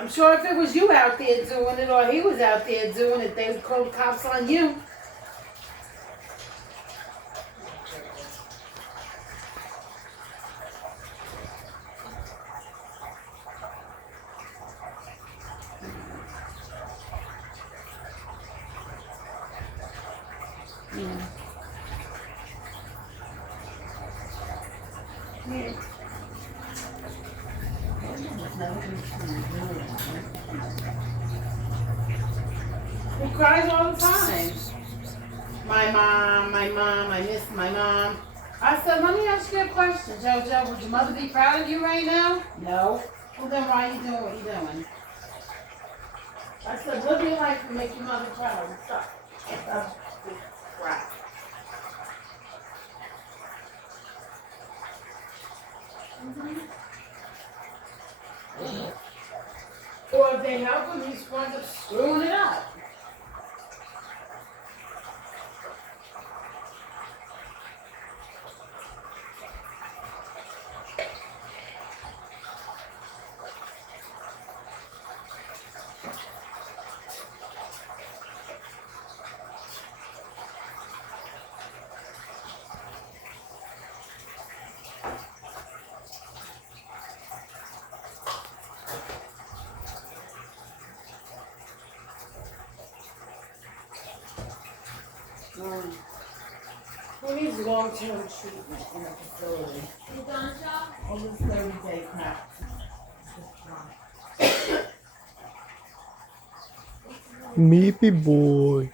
I'm sure if it was you out there doing it or he was out there doing it, they would call the cops on you. Yeah. Yeah. He cries all the time. I miss my mom. I said, let me ask you a question, JoJo. Would your mother be proud of you right now? No. Well, then why are you doing what you're doing? I said, live your life and make your mother proud. Stop. Stop this crap. Or if they help him, he's winds up screwing it up. He needs long-term treatment in a facility. You done, Joe? All this 30-day crap. Meepy boy.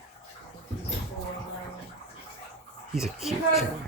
He's a cute cat.